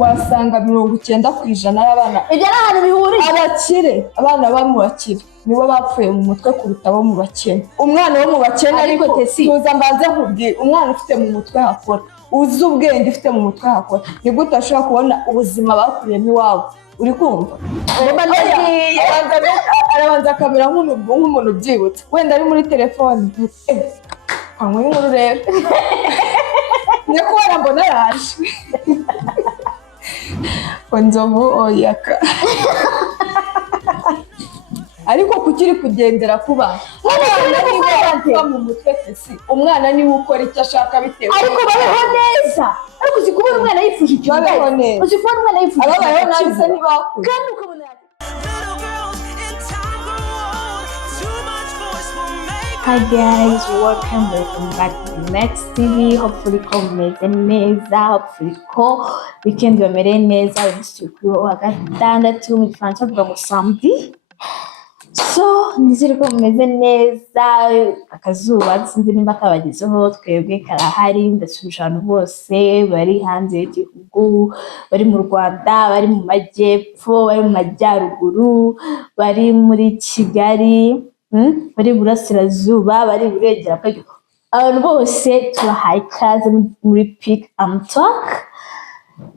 wasanga 90% y'abana ibyo ari ahantu bihuriye. abakire abana bamubakire nibo bapfuye mu mutwe kuruta abo mu bakene. Umwana wo mu bakene ariko tuza mbanze nkubwire umwana ufite mu mutwe hakora uzi ubwenge ufite mu mutwe hakora ni gute ashobora kubona ubuzima bakuriyemo iwabo uri kumva arabanza akamera nk'umuntu ubyibutse wenda ari muri telefone anywa inkuru rero nyakubahwa mbona araje Nzovu oyaka ariko kukiri kugendera kuba mu mutwe se umwana niwe ukora icyo ashaka bitewe ariko babeho neza ariko uzikubona umwana yifuje icyo babeho neza uzikubona umwana yifuje ababayeho nabi se ntibakure kandi ukabona Hi guys, welcome back to the next TV. Hopefully komeze neza, hopefully ko weekend bamere neza, umunsi wa gatandatu mu Gifaransa bavuga ngo samedi. So nizere ko mumeze neza, akazuba sinzi nimba kabagezeho, twebwe karahari, ndasubije abantu bose bari hanze y'igihugu, bari mu Rwanda, bari mu majyepfo, bari mu majyaruguru, bari muri Kigali, bari burasirazuba, bari burengera bw'igihugu. Abantu bose tubahaye ikaze muri Pick and Talk.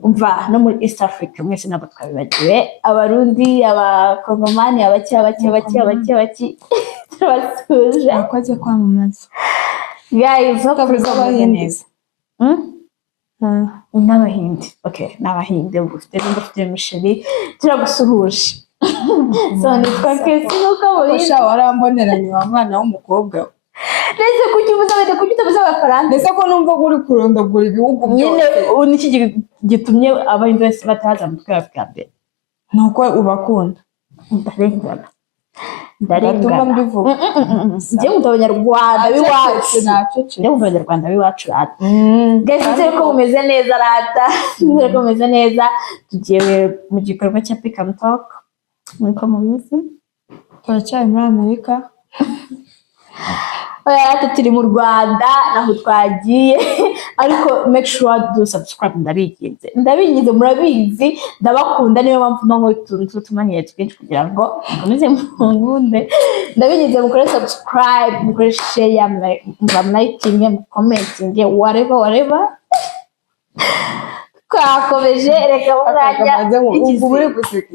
Umva no muri East Africa mwese nabo twabibagiwe, abarundi, abakongomani, abaki turabasuje akoze kwamamaza guys bavuga neza n'abahindi. Okay, n'abahindi bafite misheri turagusuhuje. So nitwa Kesi nuko usha waramboneranye wa mwana w'umukobwa Nese kukibuza bete kugitabuza abafaransa ndetse ko numva guri kurondagura ibihugu nyine niki gitumye abahindi bose bataza mu Afrika be nuko ubakunda ndarengana mbivuga njye mu Abanyarwanda biwacu njye mu Abanyarwanda biwacu rata guys nzere ko mumeze neza rata nzere ko mumeze neza tugiye mu gikorwa cya Pick and Talk nuko mubizi turacyari muri Amerika turi mu Rwanda naho twagiye ariko make sure do subscribe ndabigize murabizi ndabakunda niyo mpamvu nko tumanye twinshi kugira ngo mukomeze mungunde ndabigize mukore subscribe mukore share liking commenting whatever twakomeje reka murajya ubure guseka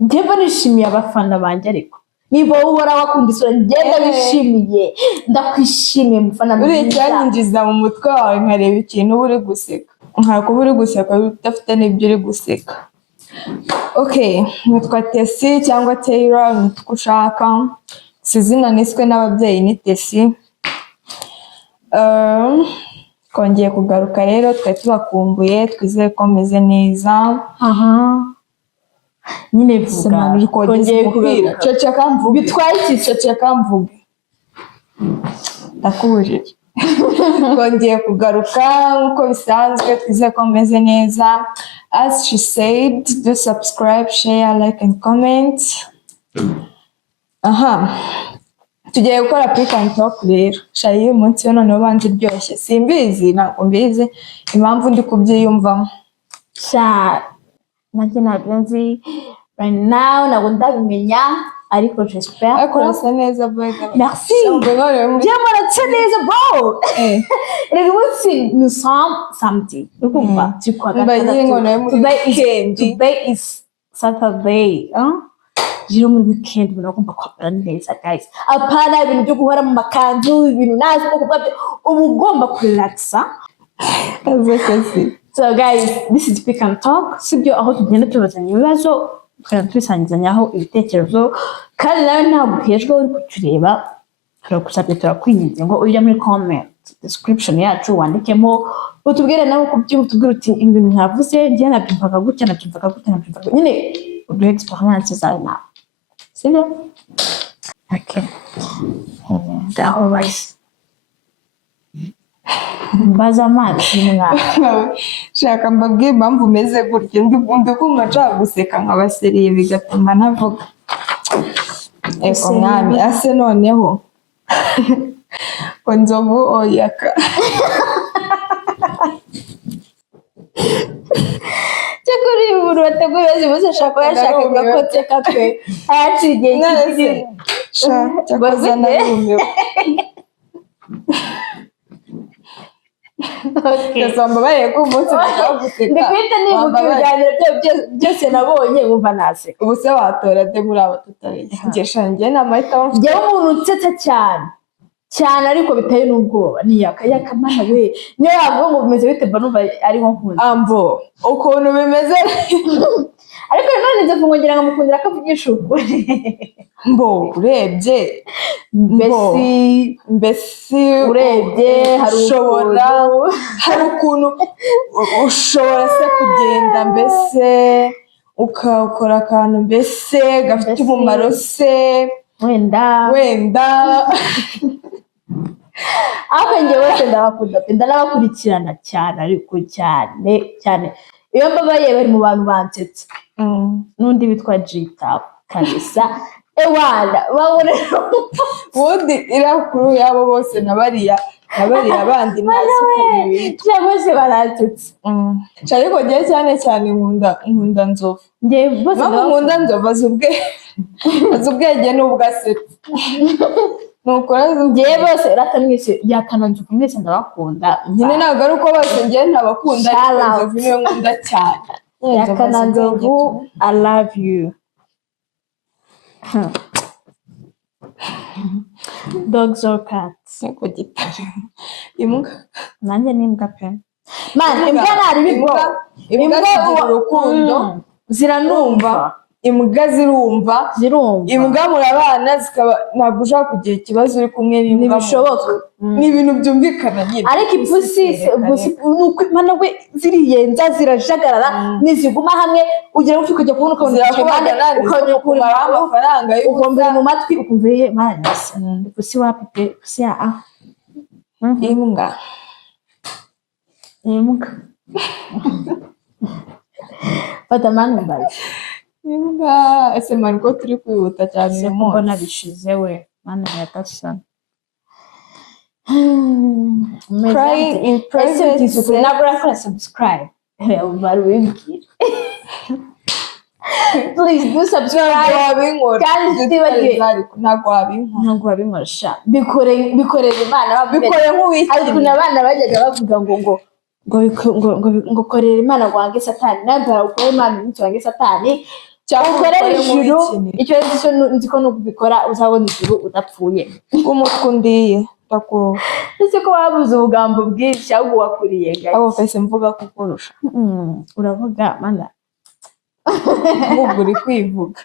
njye nishimiye abafana banjye ariko niba uhora wakunda isura ngenda bishimiye ndakwishimiye mufana mwiza uri cyaninjiza mu mutwe wawe nkareba ikintu uri guseka nkarako uri guseka udafite n'ibyo uri guseka. Okay, nitwa Tesi cyangwa Taylor nitwa ushaka sizina niswe n'ababyeyi ni Tesi. Kongeye kugaruka rero twari tubakumbuye twizeye ko meze neza. Nyine vuga kongeye kugaruka ceceka mvuge bitwaye iki ceceka mvuge ndakubujije kongeye kugaruka uko bisanzwe twizeye ko meze neza. As she said, do subscribe, share, like and comment. Tugiye gukora Pick and Talk rero shayi umunsi yo none banze ryoshye simbizi nako mbizi impamvu ndi kubyiyumvamo sha nanjye nzi right now nabo ndabimenya ariko j'espère ariko c'est neza boy. Merci c'est neza bro rero what's nous sommes samedi ukumva tukwa today is Saturday jiro mu weekend muragomba kwambara neza guys apana ibintu byo guhora mu makanzu ibintu nazi ko kubabye ubugomba kurelaxa azakasi. So guys, this is Pick and Talk. Sibyo aho tugenda tubazanya ibibazo kandi twisangizanyaho ibitekerezo kandi nawe ntabwo hejwe uri kutureba turakusabye turakwinginze ngo ujya muri comment description yacu wandikemo utubwire nawe kubyutubwira uti ibintu ntavuze ngiye nabyumvaga gutya nyine udu experience zawe nawe sibyo. Okay, ndaho basi mbaza amazi mwana shaka mbabwiye impamvu meze gutya ndi kumva nshaka guseka nk'abaseriye bigatuma navuga eko mwami ase noneho Nzovu oyaka umuntu wateguye ibibazo bose ashaka ko yashakaga ko nseka pe ayaciye igihe kinini cyakoze narumiwe mbabaye ko umunsi guseka ndikuhita nibuka ibiganiro byose nabonye wumva naseka ubu se watora de muri abo tutabizi ngesha njye n'amahitamo njyewe umuntu usetsa cyane ariko biteye n'ubwoba ni yakamana we niyo yavuga ngo bimeze bite mba numva ari nko nkunda ambo ukuntu bimeze ariko nanone nze ngira ngo mukundira akavugisha ukuri mbo urebye mbese urebye hari ukuntu ushobora se kugenda mbese ukakora akantu mbese gafite umumaro se wenda ariko njye wese ndabakunda pe ndanabakurikirana cyane ariko cyane iyo mbabaye bari mu bantu bansetsa n'undi witwa G-Tap kabisa ewana ubundi irakuru yabo bose nabariya bandi ntazi ukuntu bitwa bose baransetsa ariko njye cyane nkunda Nzovu nkunda Nzovu azi ubwenge n'ubwo asetsa nuko njye bose ratamwese yakananzuka mwese ndabakunda nyine ntabwo ari uko bose njye ntabakunda ariko Nzovu niwe nkunda cyane yakananzovu I love you dogs or cats niko gitari imbwa nanjye ni imbwa pe man imbwa nari bigo imbwa zigira urukundo ziranumva imbwa zirumva imbwa murabana zikaba ntabwo ushaka kugira ikibazo uri kumwe n'imbwa ntibishoboka ni ibintu byumvikana nyine ariko ipusi mana we ziriyenza zirajagarara niziguma hamwe ugira ngo ukajya kubona ukabona ukajya kumaraho amafaranga ukumva mu matwi ukumva ihe mana ipusi wapi pe ipusi ya imbwa fata mani mbaye imbwa ese mani ko turi kwihuta cyane uyu munsi mbona bishize we mana yatasana crying in privacy ntabwo urakora subscribe bari wibwira please do subscribe kandi utibagiwe ntabwo wabinkora sha bikorera imana bikore nk'uwitwa ariko abana bajyaga bavuga ngo korera imana wange satani nabwo ukorera imana umunsi wange satani ukorera ijuru icyo nzi ko nubikora uzabona ijuru udapfuye umutwe undiye ese ko wabuze ubugambo bwinshi ahubwo wakuriye gato abo fese mvuga kukurusha uravuga mana ahubwo uri kwivuga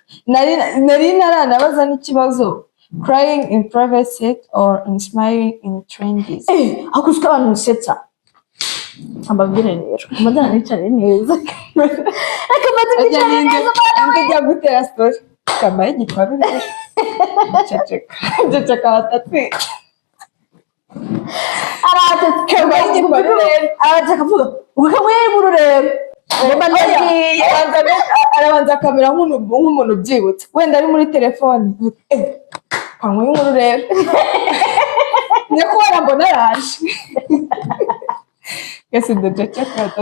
nari naranabaza n'ikibazo crying in privacy or in smiling in trenches hakushwe abantu usetsa ambabwire rero amazina nicare neza reka maze nicare neza njya gutera story kambaye igitwaro rero ceceka batatwi aravuga ukamwebura rero arabanza akamera nk'umuntu ubyibutse wenda ari muri telefone kanywa inkuru rero niyo kubona mbona araje yesi ndaceceka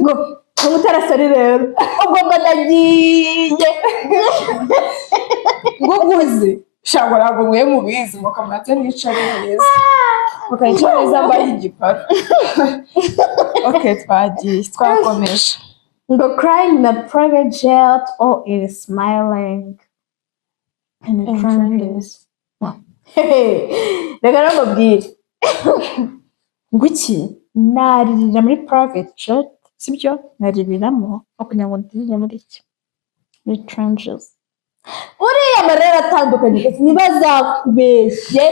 ngo umutarasari rero ubwo ndagiye ngo guze shangwa ntabwo mwe mubizi ngo kamatse nicare neza mukayicara neza mbaye igiparo twakomeje ngo crying in a private jet or is smiling in the trenches reka nababwire ngo iki naririra muri private jet sibyo naririramo kugira ngo ndirire muri iki muri trenches uriya amarira atandukanye ntibazakubeshye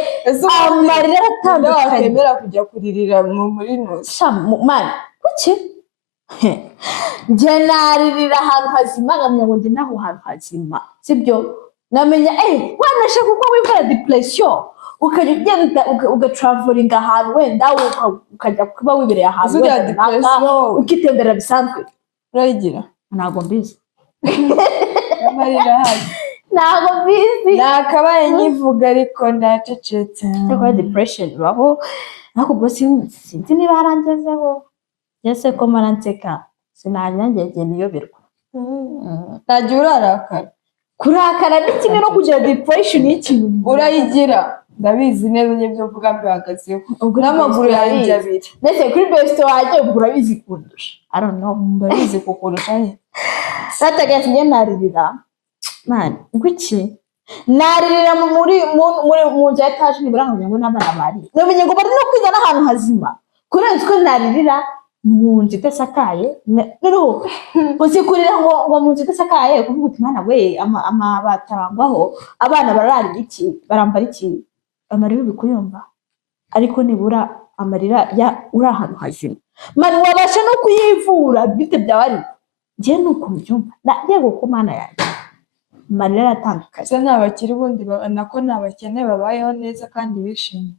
amarira atandukanye wakemera kujya kuririra muri nusa mani kuki njye naririra ahantu hazima nkamenya ngo ndi naho hantu hazima sibyo namenya wanashaka uko wikora depression ukajya ugenda ugatravolinga ahantu wenda ukajya kuba wibereye ahantu ukitembera bisanzwe urayigira ntabwo mbizi amarira hazi ntabwo mbizi nakabaye nyivuga ariko ndacecetse cyangwa depression baho ariko ubwo sinzi niba harangezeho ese ko maranseka sinanyangege niyoberwa. ntagiye urarakara Kurakara ni kimwe no kugira depression y'ikintu urayigira ndabizi neza n'ibyo mvuga mbihagazeho n'amaguru yanjye abiri ndetse kuri best wanjye urabizi kundusha I don't know ndabizi kukurusha nyine satagase njye naririra man ngwiki naririra mu nzu ya etaje nibura ngo n'abana bari namenye ngo bari no kwiga n'ahantu hazima kurenza ko naririra mu nzu idasakaye noneho uzikurira ngo mu nzu idasakaye kuvuga uti mwana we batarangwaho abana bararira iki barambara iki amarira bikuyumva ariko nibura amarira uri ahantu hazima mani wabasha no kuyivura bite byabari njye nuko mbyumva yego ko mana yanjye amarira aratandukanye se ntabakiri bundi nako nabakene babayeho neza kandi bishimye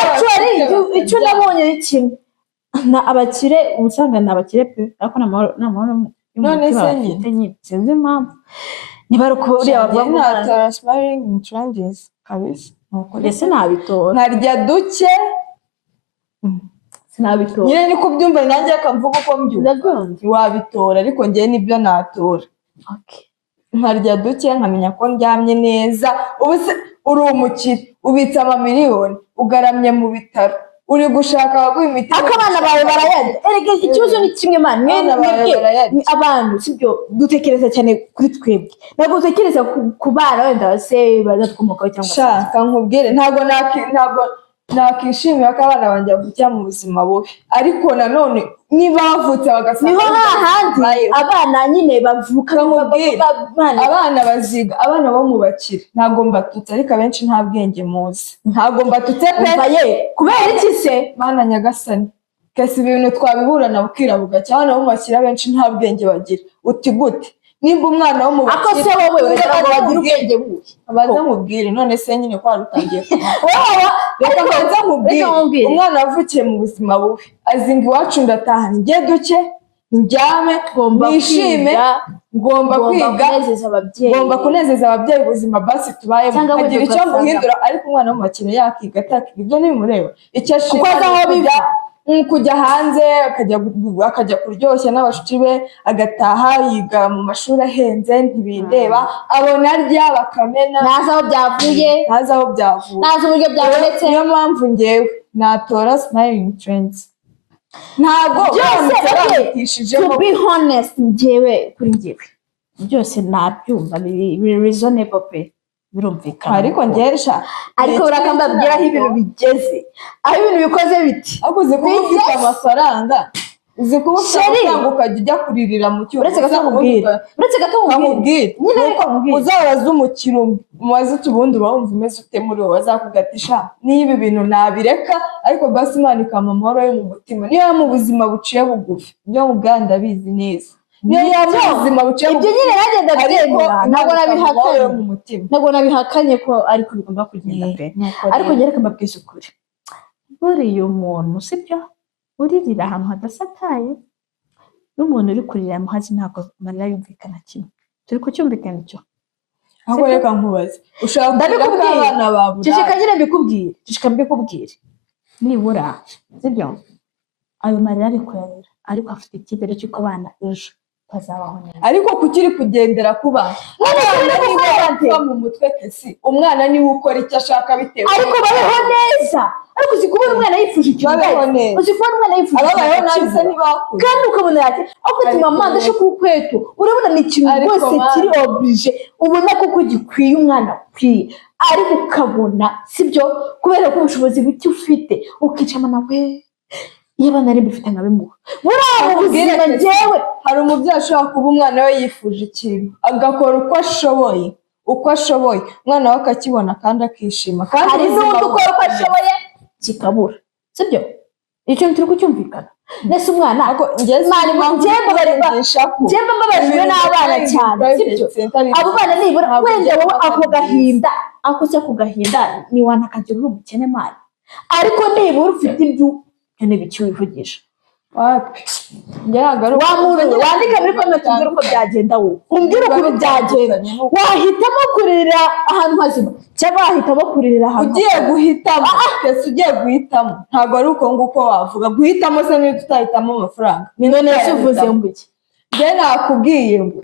actually icyo nabonye ni kimwe na abakire ubusanga ni abakire pe ariko n'amahoro none se nyine sinzi impamvu niba ari uko uriya bavuga ngo nta smiling in trenches kabisa ese nabitora nkarya duke sinabitora nyine niko byumva nanjye akamvuga uko mbyumva wabitora ariko njye nibyo natora nkarya duke nkamenya ko ndyamye neza ubu se uri umukire ubitse amamiliyoni ugaramye mu bitaro uri gushaka abaguha imiti akabana bawe barayarya erega ikibazo ni kimwe man ni abantu sibyo dutekereza cyane kuri twebwe ntabwo dutekereza ku bana wenda se bazatwomokaho cyangwa shaka nkubwire ntabwo nakishimira ko abana banjye bavukira mu buzima bubi ariko nanone niba bavutse bagasanga niho hahandi abana nyine bavuka abana baziga abana bo mu bakire ntabwo mbatutse ariko abenshi nta bwenge muzi ntabwo mbatutse pe kubera iki se mana nyagasani kese ibintu twabiburana bukira bugacya abana bo mu bakire abenshi nta bwenge bagira uti gute nimba umwana wo mu bakire ako se wowe uragira ngo bagire ubwenge buke abaza nkubwire none se nyine ko warutangiye reka mbanza nkubwire umwana wavukiye mu buzima bubi azinga iwacu ndataha njye duke njyame nishime ngomba kwiga ngomba kunezeza ababyeyi ubuzima basi tubayemo agira icyo muhindura ariko umwana wo mu bakire yakiga atakiga ibyo ntibimureba icyo ashima kujya hanze akajya kuryoshya n'abashuti be agataha yiga mu mashuri ahenze ntibindeba abona arya bakamena ntazi aho byavuye ntazi uburyo byabonetse niyo mpamvu ngewe natora smiling trends ntabwo byose to be honest njyewe kuri njyewe byose nabyumva biri reasonable pe birumvikana ariko ngeresha ariko urakambabwira aho ibintu bigeze aho ibintu bikoze biti ariko uzi kuba ufite amafaranga uzi kuba ufite amafaranga ukajya ujya kuririra mu cyuma uretse gato nkubwire nyine uzabaza umukiro umubaze uti ubundi uba wumva umeze ute muri wowe azakugatisha niyo ibi bintu nabireka ariko basi Imana ikampa amahoro yo mu mutima niyo mu buzima buciye bugufi ibyo mu bwana ndabizi neza niyo yaba ubuzima buciye ibyo nyine nanjye ndabyemera ntabwo nabihakanye ko ariko bigomba kugenda pe ariko njye reka mbabwize ukuri buriya umuntu sibyo uririra ahantu hadasakaye n'umuntu uri kurira muhazi ntabwo amarira yumvikana kimwe turi kucyumvikana icyo ahubwo reka nkubaze ushaka kurira ko abana babura cishika mbikubwire nibura sibyo ayo marira ari kurarira ariko afite icyizere cy'uko abana ejo bazabaho neza ariko kukiri kugendera ku bana niba mu mutwe kesi umwana niwe ukora icyo ashaka bitewe ariko babeho neza ariko uzi kubona umwana yifuje ikintu babeho neza uzi kubona umwana yifuje ababayeho nabi ntibakuze kandi ukabona ati aho ati mama ndashaka urukweto urabona ni ikintu rwose kiri oblige ubona koko gikwiye umwana ukwiye ariko ukabona sibyo kubera ko ubushobozi buke ufite ukicama nawe iyo abana ari bifite nkabimuha muri abo buzima njyewe hari umubyeyi ashobora kuba umwana we yifuje ikintu agakora uko ashoboye umwana we akakibona kandi akishima kandi hari n'undi ukora uko ashoboye kikabura sibyo icyo turi kucyumvikana nese umwana njyemba mbabajwe n'abana cyane sibyo abo bana nibura wenda wowe ako gahinda niwana akagira uri umukene mani ariko nibura ufite ibyo nibiki wivugisha wapi njye muntu wandika muri comment umbwira uko byagenda wowe umbwira ukuntu byagenda wahitamo kuririra ahantu hazima cyangwa wahitamo kuririra ahantu ugiye guhitamo ese ugiye guhitamo ntabwo ari uko nguko wavuga guhitamo se niba tutahitamo amafaranga none se uvuze ngo iki njye nakubwiye ngo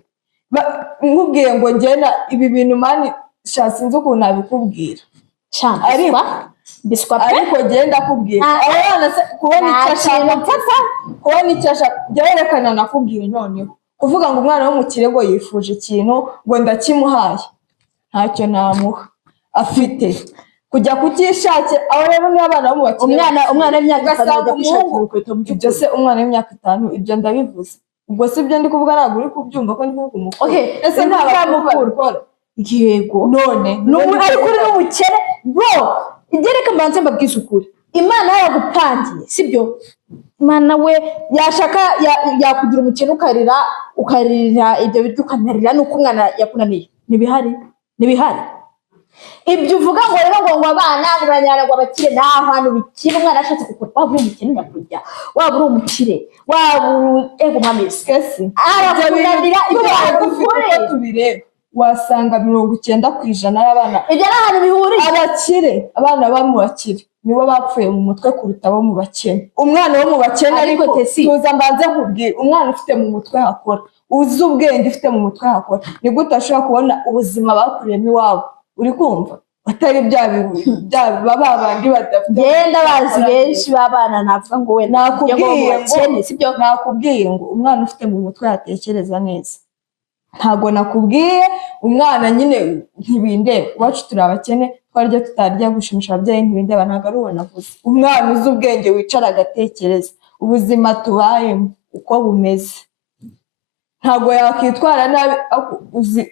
nkubwiye ngo njye ibi bintu mani sinzi ukuntu nabikubwira ariko genda kubwira abana kubona icyo ashaka byerekana nakubwira noneho kuvuga ngo umwana w'umukire ngo yifuje ikintu ngo ndakimuhaye ntacyo namuha afite kujya kukishakira abo rero ni abana bo mu bakire umwana w'imyaka 5 ajya kwishakira urukweto mu ibyo se umwana w'imyaka 5 ibyo ndabivuze ubwo si byo ndi kuvuga ntabwo uri kubyumva ko ndi kuvuga umukuru ese ntabwo yego none ariko uri n'umukene bro igereka mbanze mbabwize ukuri imana yaragupangiye sibyo imana we yashaka yakugira umukene ukarira ibyo biryo ukanarira nuko umwana yakunaniye nibihari ibyo uvuga ngo rero ngo abana uranyara ngo abakire nta hantu bikira umwana ashatse kukura waba uri umukene nyakurya waba uri umukire waba ego mamisi arakunanira ibyo dufite tubireba wasanga 90% y'abana ibyo ari ahantu bihuriye abakire abana bo mu bakire nibo bapfuye mu mutwe kuruta abo mu bakene umwana wo mu bakene ariko tuza mbanze nkubwira umwana ufite mu mutwe hakora uzi ubwenge ufite mu mutwe hakora ni gute ashobora kubona ubuzima bakuriyemo iwabo uri kumva atari bya babandi badafite genda bazi benshi babana navuga ngo we nakubwiye ngo umwana ufite mu mutwe yatekereza neza ntago nakubwiye umwana nyine ntibindeba iwacu turi abakene twarya tutarya gushimisha ababyeyi ntibindeba ntabwo ari uwo navuze umwana uzi ubwenge wicara agatekereza ubuzima tubayemo uko bumeze ntago yakwitwara nabi uzi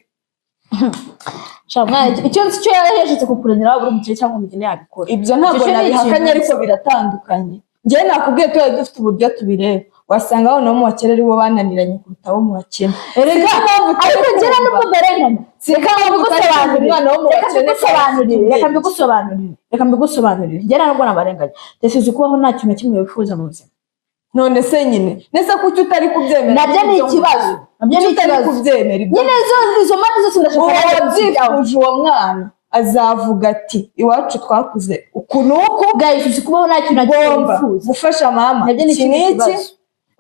icyo nzi cyo yarahejetse kukuranira waba uri umukire cyangwa umukene yabikora ibyo ntabwo nabihakanye ariko biratandukanye njyewe nakubwiye tuba dufite uburyo tubireba wasanga abana bo mu bakire aribo bananiranye kuruta abo mu bakene ariko njyewe nuko mbarenganya reka mbigusobanurire njyewe ntabwo nabarenganya ndetse kubaho nta kintu na kimwe wifuza mu buzima none se nyine nese kuki utari kubyemera nabyo ni ikibazo nyine izo mpande zose ndashaka byifuje uwo mwana azavuga ati iwacu twakuze ukuntu guys kubaho nta kintu na kimwe wifuza gufasha mama iki n'iki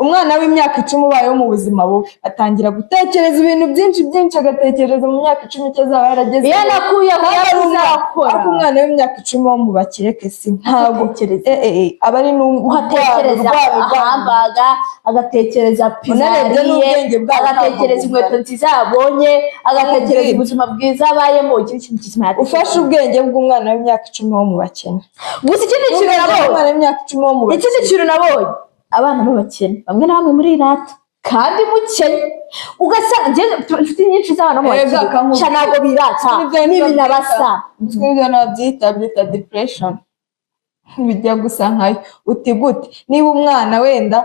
umwana w'imyaka 10 ubayeho mu buzima bubi atangira gutekereza ibintu byinshi agatekereza mu myaka 10 cyo azaba yarageze iyo nakuye ariko umwana w'imyaka 10 wo mu bakire kesi ntabwo aba ari n'uhatekereza ahambaga agatekereza pinariye agatekereza inkweto nziza yabonye agatekereza ubuzima bwiza abayemo ikintu kizima ufashe ubwenge bw'umwana w'imyaka 10 wo mu bakene gusa ikindi kintu nabonye umwana w'imyaka 10 wo mu bakene ikindi kintu nabonye abana b'abakene bamwe na bamwe muri irata kandi mukene ugasanga inshuti nyinshi z'abana bo mu bakene ntabwo birata n'ibintu basa twebwe nabyita depression bijya gusa nkayo uti gute niba umwana wenda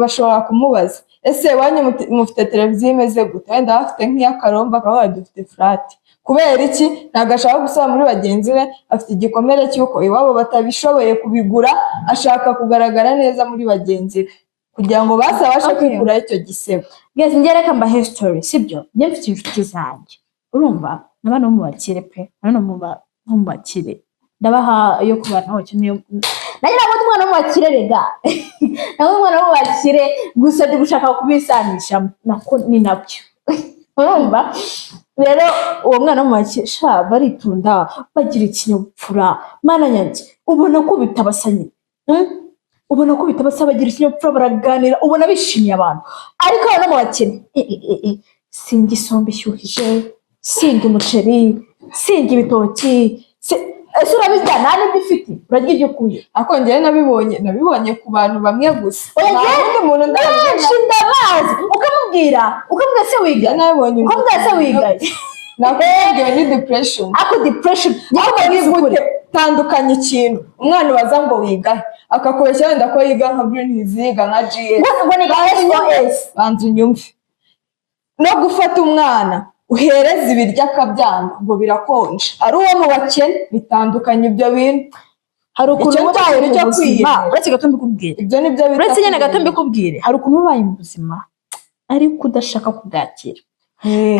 bashobora kumubaza ese wanyu mufite televiziyo imeze gute wenda bafite nk'iy'akaromba akaba dufite flat kubera iki ntabwo ashaka gusaba muri bagenzi be afite igikomere cy'uko iwabo batabishoboye kubigura ashaka kugaragara neza muri bagenzi be kugira ngo basabashe kwigura icyo gisebo njye reka mba history sibyo njye mfite inshuti zanjye urumva n'abana bo mu bakire pe abana bo mu bakire ndabaha yo kubana n'abakene nanjye ntabwo umwana wo mu bakire rega ntabwo umwana wo mu bakire gusa ndi gushaka kubisanisha nako ni nabyo urumva rero uwo mwana wo mu bakire baritunda bagira ikinyabupfura mana yanjye ubona ko bitabasanye ubona ko bitabasa bagira ikinyabupfura baraganira ubona bishimiye abantu ariko abana bo mu bakire singa isombe ishyuhije singa umuceri singa ibitoki ese urabirya nta n'ibyo ufite urarya ibyo ukuye ariko njyewe nabibonye ku bantu bamwe gusa benshi ndabazi ukamubwira se wiga ukamubwira se wiga nakubwiye ni depression ako depression tandukanye ikintu umwana ubaza ngo wigahe akakubeshya wenda ko yiga nka Greenhill yiga nka GS ngo ni SOS banza unyumve no gufata umwana uhereza ibiryo akabyanga ngo birakonje ari uwo mu bakene bitandukanye ibyo bintu hari ukuntu ubaye mu buzima uretse gato mbikubwire ibyo nibyo bita uretse nyine gato mbikubwire hari ukuntu ubaye mu buzima ariko udashaka kubwakira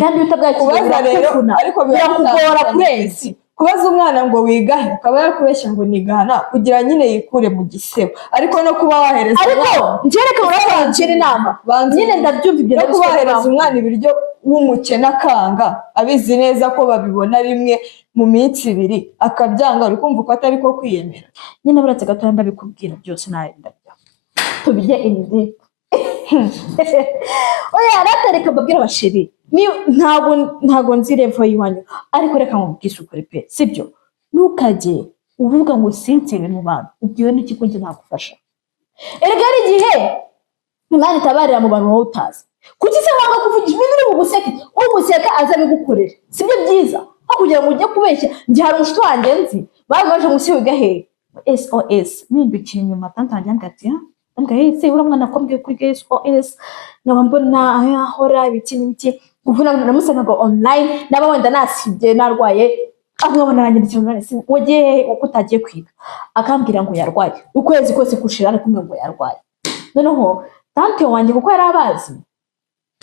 kandi utabwakira birakuvuna birakugora kurenza kubaza umwana ngo wigahe akaba yakubeshya ngo nigahana kugira nyine yikure mu gisebo ariko no kuba wahereza ariko ngereka urabagira inama nyine ndabyumva ibyo no kuba wahereza umwana ibiryo w'umukene akanga abizi neza ko babibona rimwe mu minsi 2 akabyanga uri kumva ko atari ko kwiyemera nyine buretse gato ndabikubwira byose narinda tubijye inzi oya aratereka mbabwira abashiri ntago nzi revo yiwanyu ariko reka nkubwise ukuri pe sibyo ntukajye uvuga ngo sinsebe mu bantu ubwiwe n'ikigo nje nagufasha erega ari igihe Imana itabarira mu bantu wowe utazi kuki se wanga kuvugisha ibintu uri buguseke umuseka aza bigukorera sibyo byiza aho kugira ngo ujye kubeshya njye hari umushuti wanjye nzi baje musiga he SOS nindukiye nyuma tantanjye ngati ngahise uramwana akombye kuri SOS nkaba mbona ahora ibiki uvuna namusanaga online naba wenda nasibye narwaye amwabona nanyandikira none se wagiye uko utagiye kwiga akambwira ngo yarwaye ukwezi kose kushira ariko ngo yarwaye noneho tante wanjye kuko yarabazi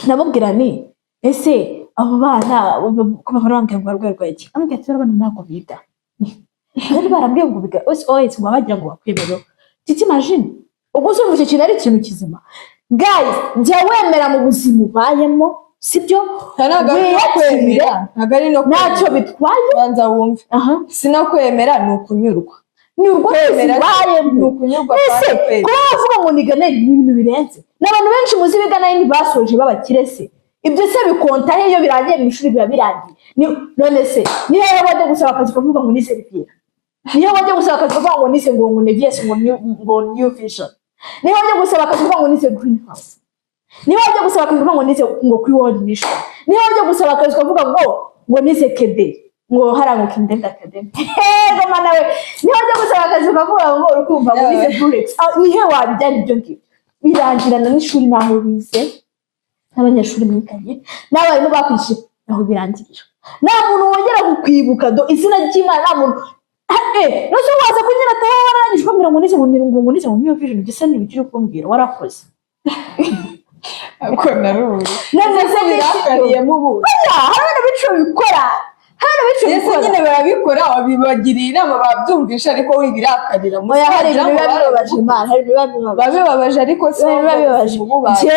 namubwira ni ese abo bana ko bafaranga ngo arwaye iki ambwira ati barabana nako biga kandi barambwiye ngo biga SOS ngo bagira ngo bakwemero titi imagine ubwo se icyo kintu ari ikintu kizima guys njye wemera mu buzima ubayemo sibyo kwemera nagari no nacyo bitwaye banza wumve sinakwemera ni ukunyurwa kwemera ni ukunyurwa ese ko bavuga ngo nigane ibintu birenze n'abantu benshi muzi bigana ni basoje babakire se ibyo se bikonta he iyo birangiye mu ishuri biba birangiye none se niyo wajya gusaba akazi kuvuga ngo ni serivira niyo wajya gusaba akazi kuvuga ngo ni se ngo nevies ngo new vision niyo wajya gusaba akazi kuvuga ngo ni se greenhouse niba wajya gusaba akazi ngo nize ngo kuri World Mission niba wajya gusaba akazi kuvuga ngo nize kede ngo harango Kingdom Academy ngo mana we niba wajya gusaba akazi kuvuga ngo urukumva ngo nize Bullets nihe wabijyana ibyo ngibyo birangirana n'ishuri naho bize n'abanyeshuri mwikaye n'abarimu bakwishyura naho birangirira nta muntu wongera kukwibuka do izina ry'Imana nta muntu nose waza kunyira atawarangije kwambira ngo nize mu vision gisa n'ibikiri kumbwira warakoze ako narubu none se birakariye mu buzi hari bico bikora ese nyine barabikora wabibagiriye inama babyumvisha ariko wibirakarira mu hari bibabaje Imana hari babibabaje ariko se bibabaje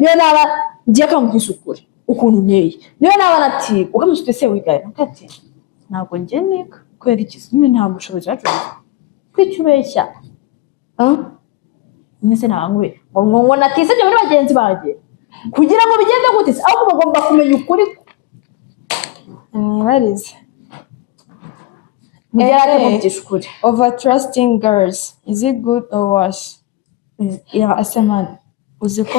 niyo naba ngiye kamukisukura ukuntu nteye niyo naba nati ukamusute se wigaye nakati ntabwo ngiye nika kwera iki nyine nta bushobozi cyacu kwicyubeshya nese nangwe ngo natisebye muri bagenzi baje kugira ngo bigende gute aho bagomba kumenya ukuri nibarize mugera mugisha ukuri over trusting girls is it good or worse asemana uziko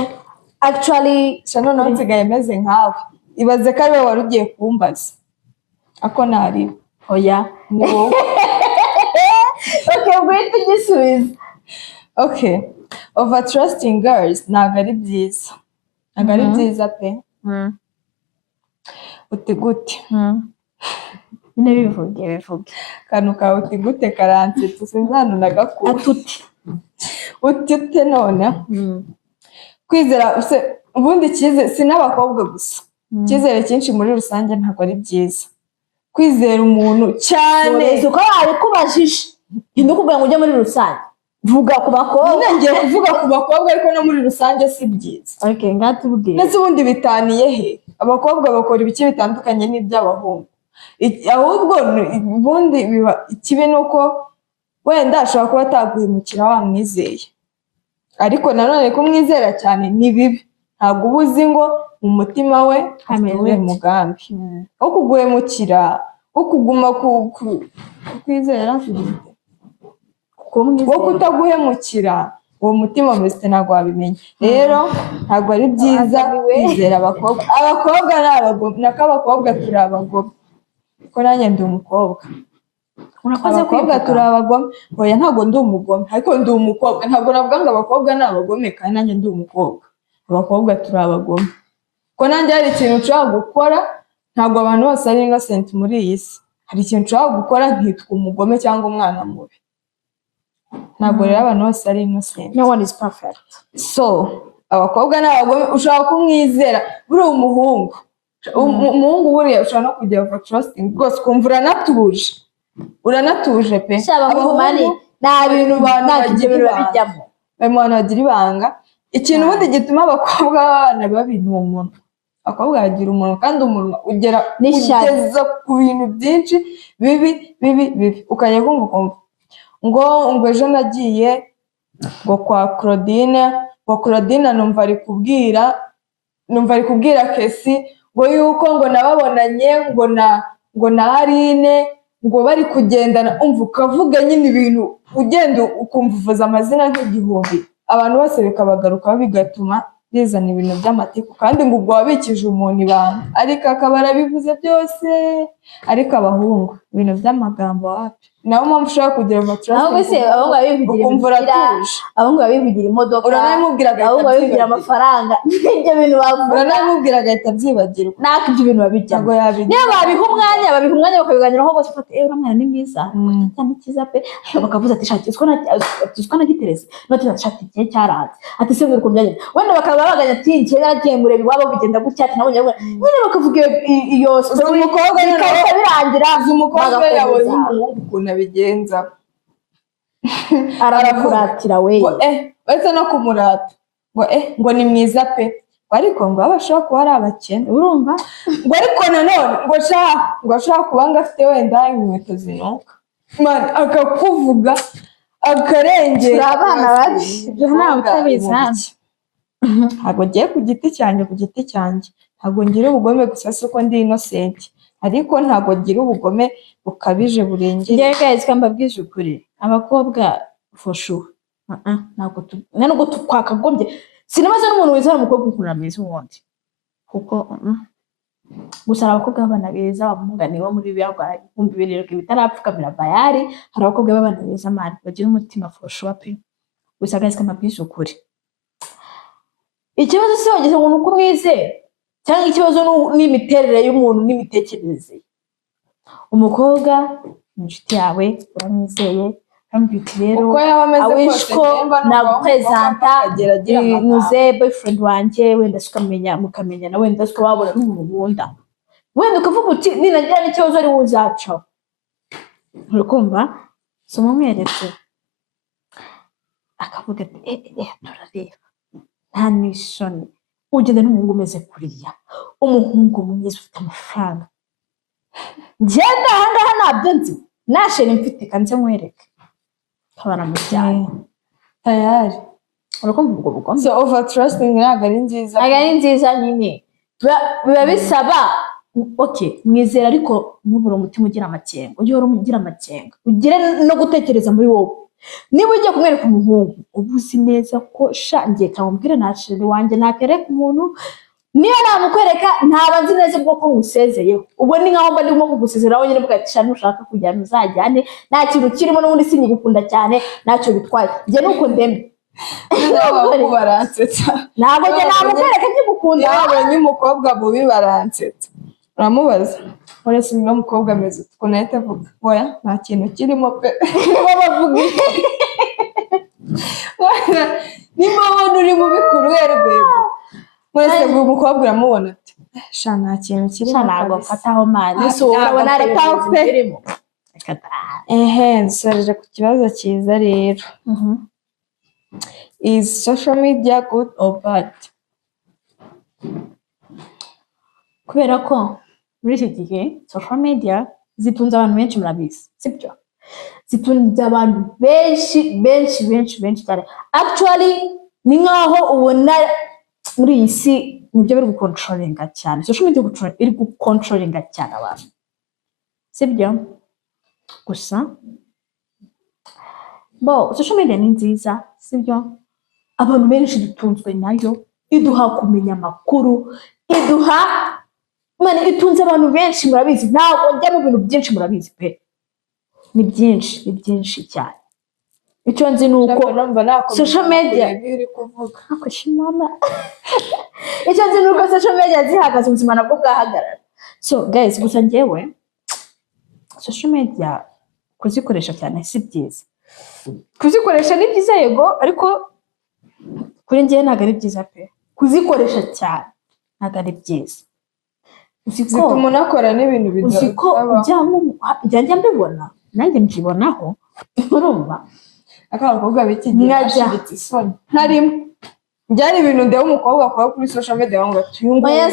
actually shano no nsigaye meze nkawe ibaze ko ariwe wari ugiye kumbaza ako nari oya ni wowe okay wait to gisubiza okay over trusting girls ntabwo ari byiza ntabwo ari byiza pe uti gute nyine bivuge kantu kawe uti gute karansetsa sinzano nagakura uti ute none kwizera ubundi icyizere si n'abakobwa gusa icyizere cyinshi muri rusange ntabwo ari byiza kwizera umuntu cyane uko wabikubajije ntidukubwira ngo ujye muri rusange vuga ku bakobwa ngiye kuvuga ku bakobwa ariko no muri rusange si byiza okay ngatubwire ndetse ubundi bitaniye he abakobwa bakora ibiki bitandukanye n'iby'abahungu ahubwo ubundi biba ikibi nuko wenda ashobora kuba ataguhemukira wamwizeye ariko nanone kumwizera cyane ni bibi ntabwo uba uzi ngo mu mutima we hameze umugambi wo kuguhemukira wo kuguma kwizera wo kutaguhemukira uwo mutima mbese ntabwo wabimenya rero ntabwo ari byiza kwizera abakobwa ni abagome nako abakobwa turi abagome kuko nanjye ndi umukobwa abakobwa turi abagome oya ntabwo ndi umugome ariko ndi umukobwa ntabwo navuga ngo abakobwa ni abagome kandi nanjye ndi umukobwa abakobwa turi abagome kuko nanjye hari ikintu nshobora gukora ntabwo abantu bose ari innocent muri iyi si hari ikintu nshobora gukora nkitwa umugome cyangwa umwana mubi ntabwo rero abantu bose ari innocent. No one is perfect. So abakobwa n'abagome ushobora kumwizera buriya umuhungu buriya ushobora no kujya over trusting rwose ukumva uranatuje pe. Abahungu nta bintu bijyamo, abantu bagira ibanga. Ikintu ubundi gituma abakobwa b'abana babina umuntu, abakobwa bagira umuntu kandi umuntu ugeza ku bintu byinshi bibi ukajya kumva ngo ejo nagiye ngo kwa Claudine numva ari kubwira Kesi ngo yuko ngo nababonanye ngo na Aline ngo bari kugendana, umva ukavuga nyine ibintu ugenda ukumva uvuza amazina nk'igihumbi, abantu bose bikabagarukaho bigatuma bizana ibintu by'amatiku kandi ngo ubwo wabikije umuntu ibanga, ariko akaba arabivuze byose. Ariko abahungu ibintu by'amagambo wapi, nawe mpamvu ushobora kugira amatrust. Abahungu babivugira imodoka, abahungu babivugira amafaranga, ibyo bintu bavuga uranamubwira agahita abyibagirwa. Nako ibyo bintu babijyamo, niyo babiha umwanya bakabiganiraho bose, ufata uramwana ni mwiza cyane cyiza pe, bakavuza ati shati uswa nagitereze noti shati igihe cyaranze ati se ngo byagenze, wenda bakaba baganya ati ngiye naragiye mureba iwabo bigenda gutya ati nabonye nyine bakavuga iyo umukobwa birangira umukobwa yabonye umuhungu ukuntu abigenza arakuratira we bahita no kumurata ngo ni mwiza pe, ariko ngo abashaka kuba ari abakene urumva, ngo ariko nanone ngo ashaka kuba ngo afite wenda inkweto zinuka akakuvuga akarengera. abana babi ibyo ntawe utabizi hano. Ntabwo ngiye ku giti cyanjye ntabwo ngira ubugome gusa si uko ndi innocent, ariko ntabwo ngira ubugome bukabije burengera. Ngiye guys mbabwije ukuri, abakobwa for sure nubwo twakagombye sinibaza n'umuntu wese ari umukobwa ukuntu ameze ubundi, kuko gusa abakobwa b'abana beza bamugani bo muri biyagwa ibihumbi birindwi bitarapfukamira bayari, hari abakobwa b'abana beza mani bagira umutima for sure pe. Gusa guys mbabwije ukuri, ikibazo si wageze ngo nuko umwizera cyangwa ikibazo n'imiterere y'umuntu n'imitekerereze. Umukobwa inshuti yawe uramwizeye ambiti rero awishko nagupresenta nuze boyfriend wanjye wenda mukamenya na wenda wabona n'umuntu nkunda, wenda ukavuga uti ninagira n'ikibazo ari wuzacaho, urakumva so mumweretse akavuga ati turareba nta n'isoni, ugenda n'umuhungu umeze kuriya, umuhungu mwiza ufite amafaranga, ngenda ahangaha ntabyo nzi nashene mfite kanze mwereke kabana mujyanye tayari. Urakumva ubwo bugomba so over trusting ntabwo ari nziza nyine, biba bisaba mwizera ariko ntubure umutima ugira amakenga, ujye ugira amakenga, ugire no gutekereza muri wowe. Niba ugiye kumwereka umuhungu uba uzi neza ko shangiye kamubwire nashire wanjye nakereka umuntu, niyo namukwereka ntaba nzi neza ubwo ko ngusezeyeho, ubwo ni nkaho mba ndimo kugusezeraho nyine bwatisha nushaka kujyana uzajyane, nta kintu kirimo n'ubundi sinyigukunda cyane ntacyo bitwaye, njye nuko ndeme nabo baransetsa, ntabwo njye namukwereka nkigukunda. Yabonye umukobwa mubi baransetsa, uramubaza uretse niba umukobwa ameze uko nahita avuga oya nta kintu kirimo pe. Niba bavuga niba wabona uri mubi ku rwego mwese ngo umukobwa uramubona ati sha nta kintu kirimo, ntabwo mfataho mani so urabona ari kirimo. Dusoreje ku kibazo cyiza rero, is social media good or bad? Kubera ko muri iki gihe social media zitunze abantu benshi murabizi, sibyo? Zitunze abantu benshi cyane. Actually ni nkaho ubona muri iyi si nibyo biri gukontrolinga cyane, social media iri gukontrolinga cyane abantu, sibyo? Gusa social media ni nziza, sibyo? Abantu benshi dutunzwe nayo, iduha kumenya amakuru, itunze abantu benshi murabizi, ntabwo njya mu bintu byinshi murabizi pe, ni byinshi cyane. Icyo nzi nuko social media icyo nzi nuko social media zihagaze ubuzima nabwo bwahagarara. So guys gusa njyewe social media kuzikoresha cyane si byiza, kuzikoresha ni byiza yego ariko kuri njye ntabwo ari byiza pe kuzikoresha cyane ntabwo ari byiza zituma unakora n'ibintu uziko ujya mbibona nanjye mbibonaho urumva akabakobwa b'iki gihe bashiritse isoni ntarimo byari ibintu ndeba umukobwa akora kuri social media ngo tuyunguye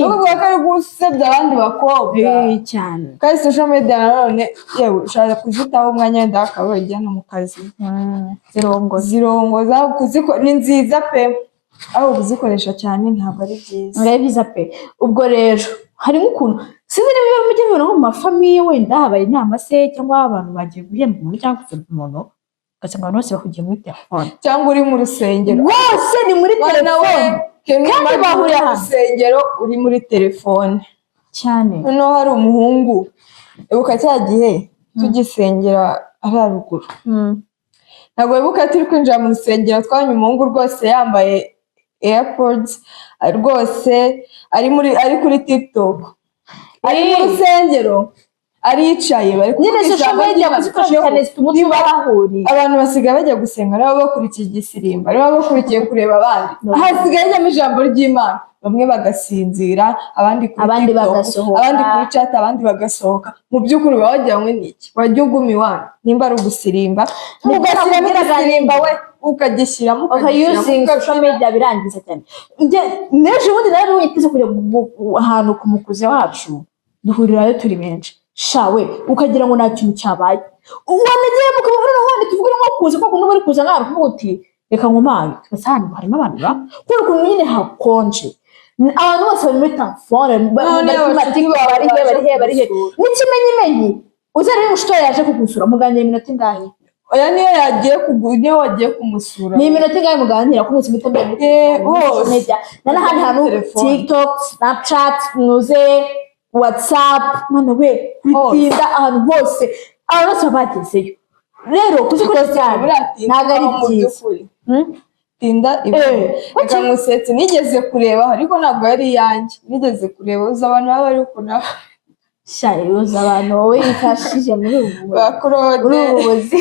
n'ubwo ari gusebya abandi bakobwa cyane kandi social media nanone yewe ushaka kuzitaho umwanya wenda akaba yajyana mu kazi zirongoza ni nziza pe aho kuzikoresha cyane ntabwo ari byiza ari byiza pe ubwo rero harimo ukuntu sinzi niba mujye mubona nko mu mafamiye wenda habaye inama se cyangwa abantu bagiye guhemba umuntu cyangwa gusura umuntu ugasanga abantu bose bahugiye muri telefone cyangwa uri mu rusengero bose ni muri telefone kandi bahuriye mu rusengero uri muri telefone cyane noneho hari umuhungu ibuka cya gihe tugisengera ari haruguru ntabwo wibuka turi kwinjira mu rusengero twabonye umuhungu rwose yambaye airpods rwose ari kuri TikTok ari mu rusengero aricaye bari kuvugisha abantu basigaye bajya gusenga nabo bakurikiye igisirimba nabo bakurikiye kureba abandi hasigaye hajyamo ijambo ry'Imana bamwe bagasinzira abandi bagasohoka abandi kuri chat abandi bagasohoka mu by'ukuri wagira ngo ni iki wajya uguma iwana nimba ari ugusirimba ugashyiramo igisirimba we ukagishyiramo ukayuzinga social media birangiza cyane n'ejo bundi rero witeze kujya ahantu ku mukuze wacu duhurirayo turi benshi shawe ukagira ngo nta kintu cyabaye wanagiye mukabona wandi tuvuga ngo kuza ko kuno bari kuza nk'aho kuvuga uti reka nkumaye basana harimo abantu ba kuko ukuntu nyine hakonje abantu bose bari muri telefone bari he n'ikimenyimenyi uzarebe umushuti yaje kugusura muganira iminota ingahe oya niyo wagiye kumusura ni iminota ingahe muganira ku munsi mitambere media n'ahandi hantu TikTok Snapchat nuze WhatsApp mana we bitinda ahantu hose abantu bose bagezeyo rero kuzikoresha cyane ntabwo ari byiza tinda reka musetse nigeze kureba ariko ntabwo yari iyanjye nigeze kureba uzi abantu baba bari kunaho shaye uzi abantu wowe yifashije muri ubu buzi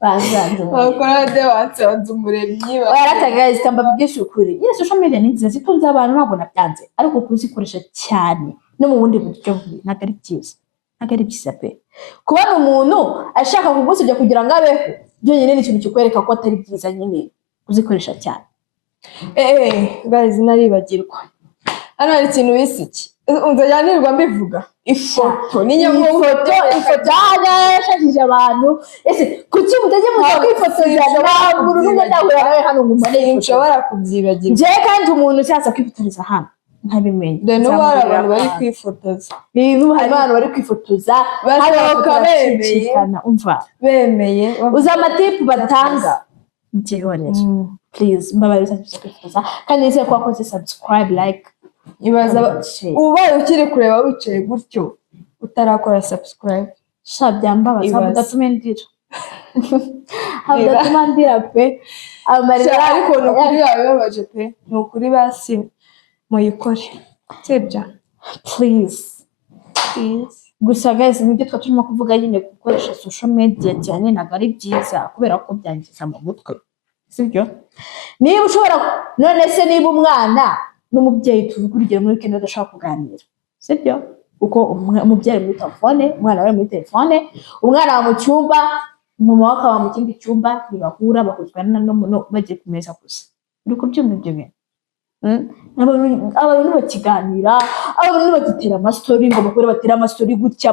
bakorode batsanze umuremyi baratagaye zikamba byinshi ukuri nyine social media ni nziza zitunze abantu ntabwo nabyanze ariko kuzikoresha cyane no mu bundi buryo ntabwo ari byiza ntabwo ari byiza pe kubona umuntu ashaka kugusebya kugira ngo abeho byonyine ni ikintu kikwereka ko atari byiza nyine kuzikoresha cyane guys naribagirwa hano hari ikintu wisiki unzajya nirwa mbivuga ifoto ifoto yashakije abantu ese kuki mutajya muza kwifotoza n'abaguru n'umudahura nawe hano ngo mbone nshobora kubyibagirwa njyewe kandi umuntu ushaka kwifotoreza hano ntabimenye n'ubu hari abantu bari kwifotoza hari abantu bari kwifotoza bashoboka bemeye uzi amatipu batanga njyewe rero please mbabarira uzaza kwifotoza kandi nizeye ko wakoze subscribe like ibaza ubaye ukiri kureba wicaye gutyo utarakora subscribe byambabaza bigatuma ndira pe ariko ni ukuri babibabaje pe ni ukuri basi muyikore sibyo please gusa guys nibyo turimo kuvuga nyine gukoresha social media cyane ntabwo ari byiza kubera ko byangiza mu mutwe sibyo niba ushobora none se niba umwana n'umubyeyi tuvuga urugero muri kene udashaka kuganira sibyo uko umubyeyi muri telefone umwana we muri telefone umwana wa mu cyumba mama we akaba mu kindi cyumba ntibahura bakuzwana no bagiye ku meza gusa uri kubyumva ibyo bintu abantu bakiganira abantu bagitera amastori ngo bakore batera amastori gutya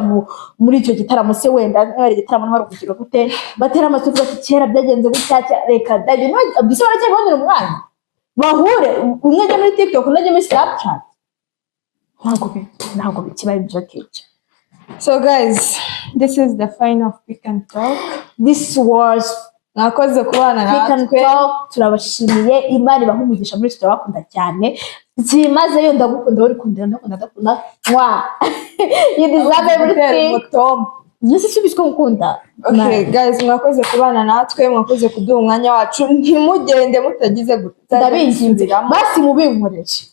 muri icyo gitaramo se wenda bari gitaramo n'abari kugira gute batera amastori bati kera byagenze gutya reka daje bise baragiye babonera umwana bahure umwe ajya muri TikTok undi ajya muri Snapchat ntabwo kibaye ibyo kicyo. So guys, this is the final Pick and Talk. This was mwakoze kubana natwe turabashimiye Imana ibaha umugisha muri studio bakunda cyane zimaze yo ndagukunda uri kundira ndakunda wa you deserve everything Yes, subizwe mukunda. Okay guys, mwakoze kubana natwe mwakoze kuduha umwanya wacu ntimugende mutagize ndabinginze basi mubinkoreje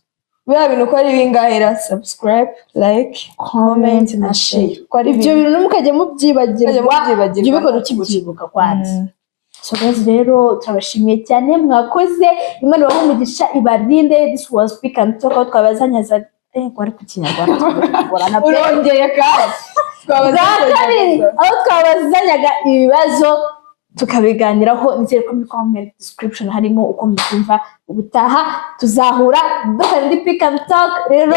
biba bintu ko ari bingahera subscribe like comment na share ko ari ibyo bintu mukajya mubyibagirwa ibyo bikora ukibyibuka kwanza. So guys rero turabashimiye cyane mwakoze Imana ibahe umugisha ibarinde. This was Pick and Talk aho twabazanyaza kwari ku Kinyarwanda urongeye kandi aho twabazanyaga ibibazo tukabiganiraho. Nizere ko muri comment description harimo uko mubyumva. Ubutaha tuzahura dukora indi Pick and Talk rero.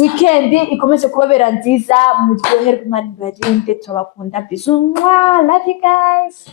Weekend ikomeze kubabera nziza, muryoherwe, Imana ibarinde, turabakunda, bisous, love you guys.